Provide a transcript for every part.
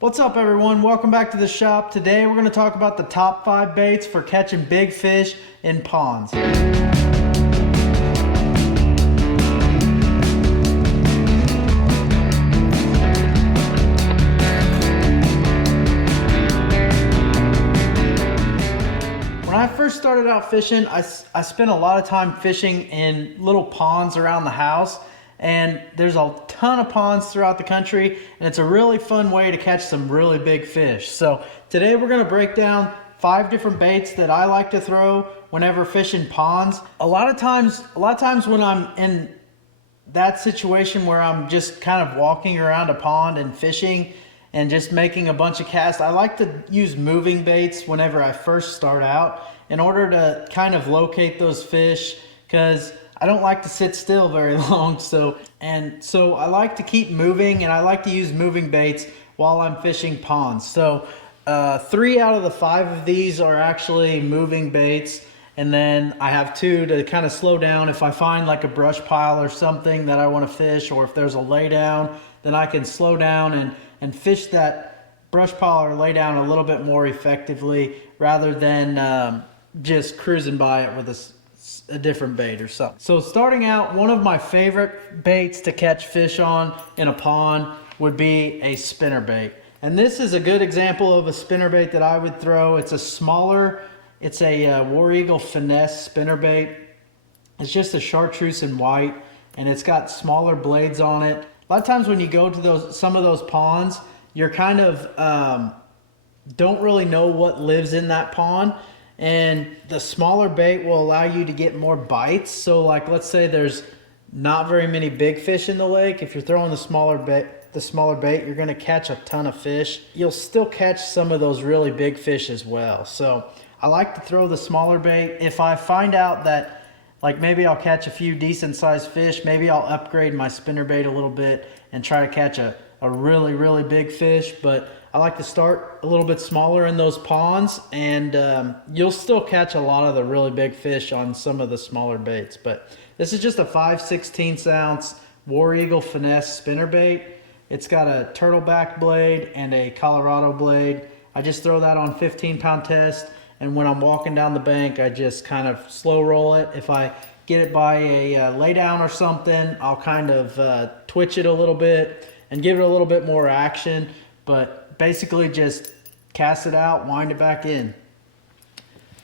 What's up everyone? Welcome back to the shop. Today we're going to talk about the top 5 baits for catching big fish in ponds. When I first started out fishing, I spent a lot of time fishing in little ponds around the house. And there's a ton of ponds throughout the country, and it's a really fun way to catch some really big fish. So today we're going to break down 5 different baits that I like to throw whenever fishing ponds. A lot of times when I'm in that situation where I'm just kind of walking around a pond and fishing and just making a bunch of casts, I like to use moving baits whenever I first start out in order to kind of locate those fish, because I don't like to sit still very long, so I like to keep moving, and I like to use moving baits while I'm fishing ponds. So 3 out of the 5 of these are actually moving baits, and then I have 2 to kind of slow down if I find like a brush pile or something that I want to fish, or if there's a lay down, then I can slow down and fish that brush pile or lay down a little bit more effectively rather than just cruising by it with a different bait or something. So starting out, one of my favorite baits to catch fish on in a pond would be a spinnerbait. And this is a good example of a spinnerbait that I would throw. It's a War Eagle Finesse spinnerbait. It's just a chartreuse and white, and it's got smaller blades on it. A lot of times when you go to some of those ponds, you're kind of don't really know what lives in that pond. And the smaller bait will allow you to get more bites. So like, let's say there's not very many big fish in the lake. If you're throwing the smaller bait, you're going to catch a ton of fish. You'll still catch some of those really big fish as well. So I like to throw the smaller bait. If I find out that like maybe I'll catch a few decent sized fish, maybe I'll upgrade my spinnerbait a little bit and try to catch a really big fish. But I like to start a little bit smaller in those ponds, and you'll still catch a lot of the really big fish on some of the smaller baits. But this is just a 5/16 ounce War Eagle Finesse spinnerbait. It's got a turtleback blade and a Colorado blade. I just throw that on 15-pound test, and when I'm walking down the bank, I just kind of slow roll it. If I get it by a lay down or something, I'll kind of twitch it a little bit and give it a little bit more action. But basically just cast it out, wind it back in.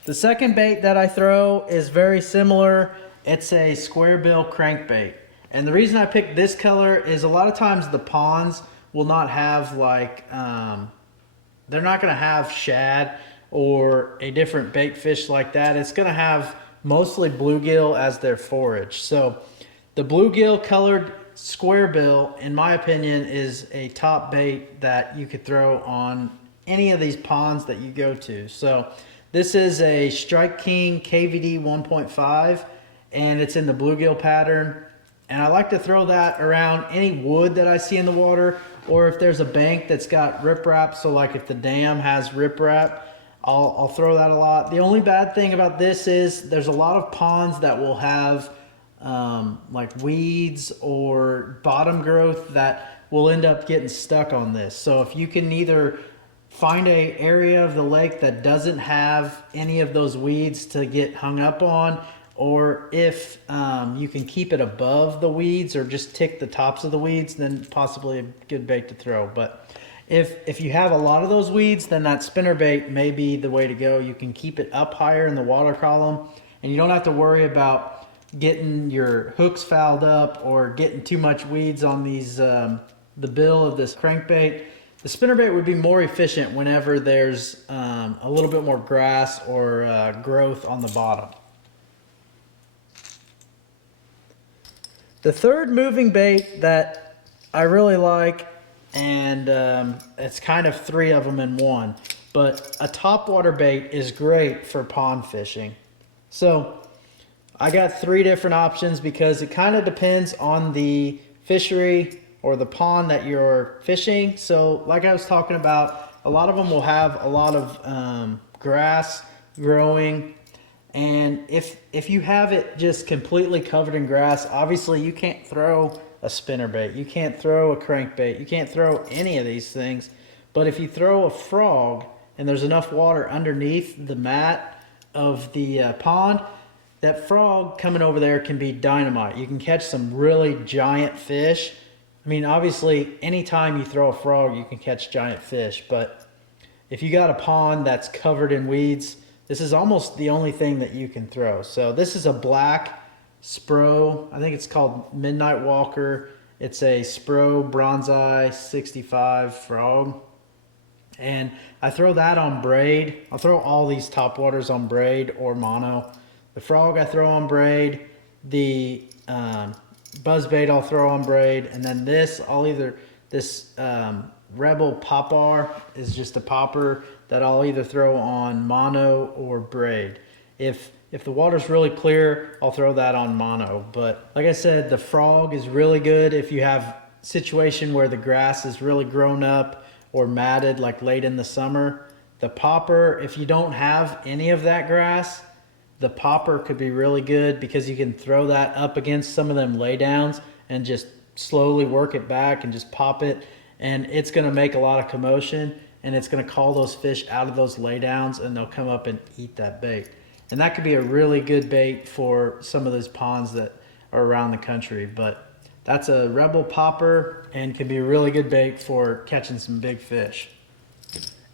The second bait that I throw is very similar. It's a square bill crankbait. And the reason I picked this color is a lot of times the ponds will not have like, they're not gonna have shad or a different bait fish like that. It's gonna have mostly bluegill as their forage. So the bluegill colored square bill, in my opinion, is a top bait that you could throw on any of these ponds that you go to. So this is a Strike King KVD 1.5, and it's in the bluegill pattern. And I like to throw that around any wood that I see in the water, or if there's a bank that's got riprap. So like if the dam has riprap, I'll throw that a lot. The only bad thing about this is there's a lot of ponds that will have like weeds or bottom growth that will end up getting stuck on this. So if you can either find a area of the lake that doesn't have any of those weeds to get hung up on, or if you can keep it above the weeds or just tick the tops of the weeds, then possibly a good bait to throw. But if you have a lot of those weeds, then that spinnerbait may be the way to go. You can keep it up higher in the water column, and you don't have to worry about getting your hooks fouled up or getting too much weeds on these the bill of this crankbait. The spinnerbait would be more efficient whenever there's a little bit more grass or growth on the bottom. The third moving bait that I really like, and it's kind of 3 of them in one, but a topwater bait is great for pond fishing. So I got 3 different options because it kind of depends on the fishery or the pond that you're fishing. So like I was talking about, a lot of them will have a lot of grass growing. And if you have it just completely covered in grass, obviously you can't throw a spinnerbait, you can't throw a crankbait, you can't throw any of these things. But if you throw a frog and there's enough water underneath the mat of the pond, that frog coming over there can be dynamite. You can catch some really giant fish. I mean, obviously, anytime you throw a frog, you can catch giant fish. But if you got a pond that's covered in weeds, this is almost the only thing that you can throw. So this is a black Spro. I think it's called Midnight Walker. It's a Spro Bronzeye 65 frog. And I throw that on braid. I'll throw all these topwaters on braid or mono. The frog I throw on braid. The buzzbait I'll throw on braid. And then this, Rebel Popper is just a popper that I'll either throw on mono or braid. If the water's really clear, I'll throw that on mono. But like I said, the frog is really good if you have a situation where the grass is really grown up or matted like late in the summer. The popper, if you don't have any of that grass, the popper could be really good because you can throw that up against some of them laydowns and just slowly work it back and just pop it. And it's gonna make a lot of commotion and it's gonna call those fish out of those laydowns and they'll come up and eat that bait. And that could be a really good bait for some of those ponds that are around the country. But that's a Rebel Popper and can be a really good bait for catching some big fish.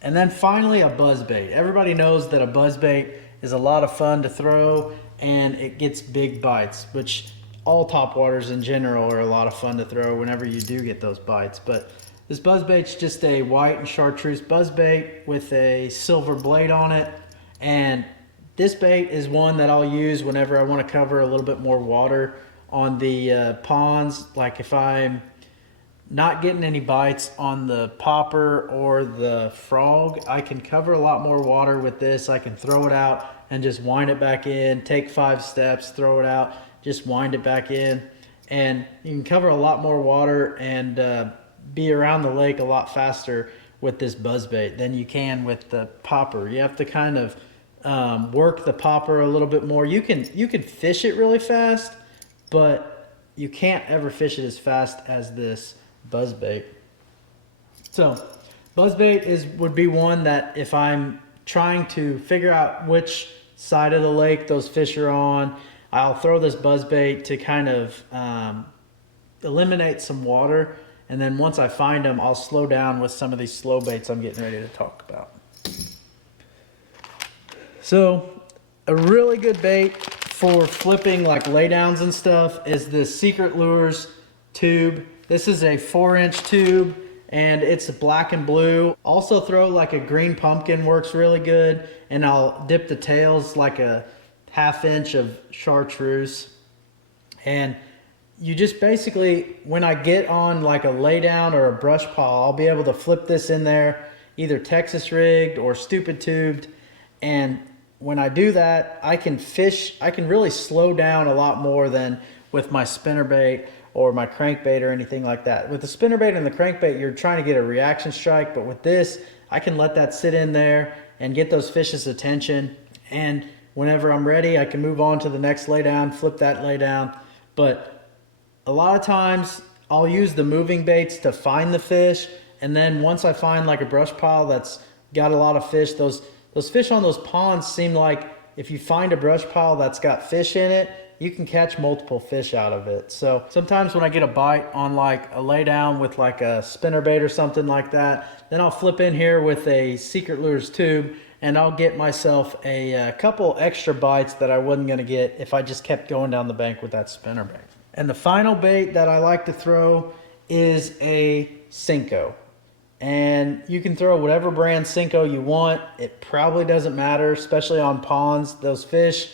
And then finally, a buzzbait. Everybody knows that a buzzbait is a lot of fun to throw and it gets big bites, which all topwaters in general are a lot of fun to throw whenever you do get those bites. But this buzzbait's just a white and chartreuse buzzbait with a silver blade on it. And this bait is one that I'll use whenever I want to cover a little bit more water on the ponds. Like if I'm not getting any bites on the popper or the frog, I can cover a lot more water with this. I can throw it out and just wind it back in, take 5 steps, throw it out, just wind it back in. And you can cover a lot more water and be around the lake a lot faster with this buzzbait than you can with the popper. You have to kind of work the popper a little bit more. You can fish it really fast, but you can't ever fish it as fast as this buzzbait. So buzzbait would be one that if I'm trying to figure out which side of the lake those fish are on, I'll throw this buzzbait to kind of eliminate some water. And then once I find them, I'll slow down with some of these slow baits I'm getting ready to talk about. So a really good bait for flipping like laydowns and stuff is this Secret Lures tube. This is a 4-inch tube and it's black and blue. Also throw like a green pumpkin, works really good. And I'll dip the tails like a 1/2 inch of chartreuse. And you just basically, when I get on like a laydown or a brush pile, I'll be able to flip this in there, either Texas rigged or stupid tubed. And when I do that, I can fish, I can really slow down a lot more than with my spinnerbait or my crankbait or anything like that. With the spinnerbait and the crankbait, you're trying to get a reaction strike, but with this, I can let that sit in there and get those fish's attention. And whenever I'm ready, I can move on to the next laydown, flip that laydown. But a lot of times I'll use the moving baits to find the fish. And then once I find like a brush pile that's got a lot of fish, those fish on those ponds seem like if you find a brush pile that's got fish in it, you can catch multiple fish out of it. So sometimes when I get a bite on like a laydown with like a spinnerbait or something like that, then I'll flip in here with a Secret Lures tube and I'll get myself a couple extra bites that I wasn't gonna get if I just kept going down the bank with that spinnerbait. And the final bait that I like to throw is a Senko. And you can throw whatever brand Senko you want. It probably doesn't matter, especially on ponds. Those fish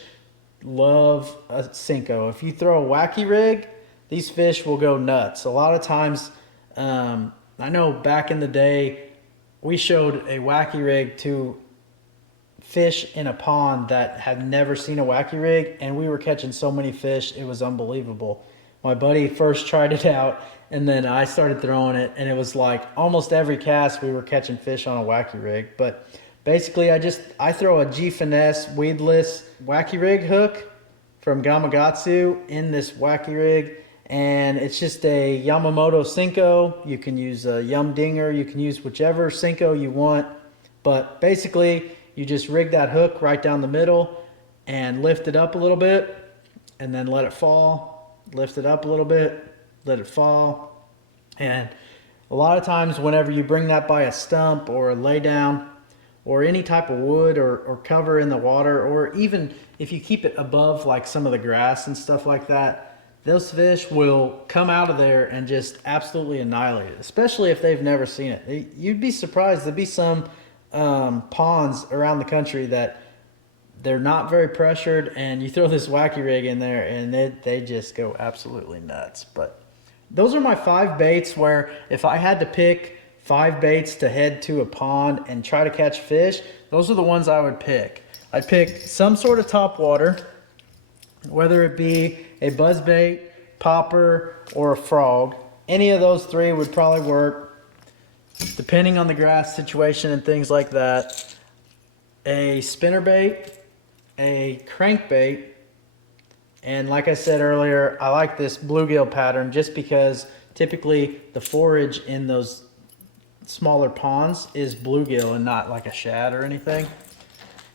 love a Senko. If you throw a wacky rig, these fish will go nuts. A lot of times, I know back in the day, we showed a wacky rig to fish in a pond that had never seen a wacky rig, and we were catching so many fish, it was unbelievable. My buddy first tried it out, and then I started throwing it, and it was like almost every cast we were catching fish on a wacky rig. But basically, I throw a G-Finesse weedless wacky rig hook from Gamakatsu in this wacky rig, and it's just a Yamamoto Senko. You can use a Yum Dinger, you can use whichever Senko you want, but basically you just rig that hook right down the middle and lift it up a little bit and then let it fall. Lift it up a little bit, let it fall. And a lot of times whenever you bring that by a stump or a lay down or any type of wood or cover in the water, or even if you keep it above like some of the grass and stuff like that, those fish will come out of there and just absolutely annihilate it, especially if they've never seen it. You'd be surprised. There'd be some ponds around the country that they're not very pressured, and you throw this wacky rig in there and they just go absolutely nuts. But those are my 5 baits where if I had to pick 5 baits to head to a pond and try to catch fish, those are the ones I would pick. I'd pick some sort of top water, whether it be a buzzbait, popper, or a frog. Any of those 3 would probably work, depending on the grass situation and things like that. A spinnerbait, a crankbait, and like I said earlier, I like this bluegill pattern just because typically the forage in those smaller ponds is bluegill and not like a shad or anything.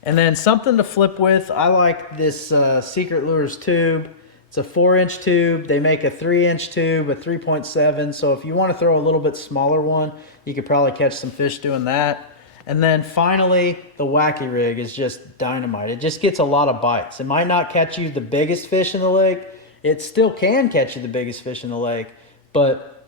And then something to flip with, I like this Secret Lures tube. It's a 4-inch tube. They make a 3-inch tube, a 3.7. So if you want to throw a little bit smaller one, you could probably catch some fish doing that. And then finally, the wacky rig is just dynamite. It just gets a lot of bites. It might not catch you the biggest fish in the lake. It still can catch you the biggest fish in the lake, but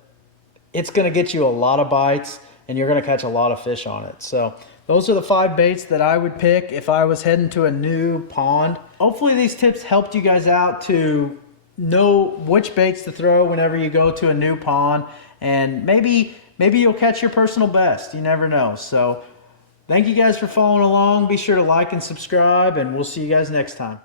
it's going to get you a lot of bites and you're going to catch a lot of fish on it. So those are the 5 baits that I would pick if I was heading to a new pond. Hopefully these tips helped you guys out to know which baits to throw whenever you go to a new pond, and maybe you'll catch your personal best. You never know. So thank you guys for following along. Be sure to like and subscribe, and we'll see you guys next time.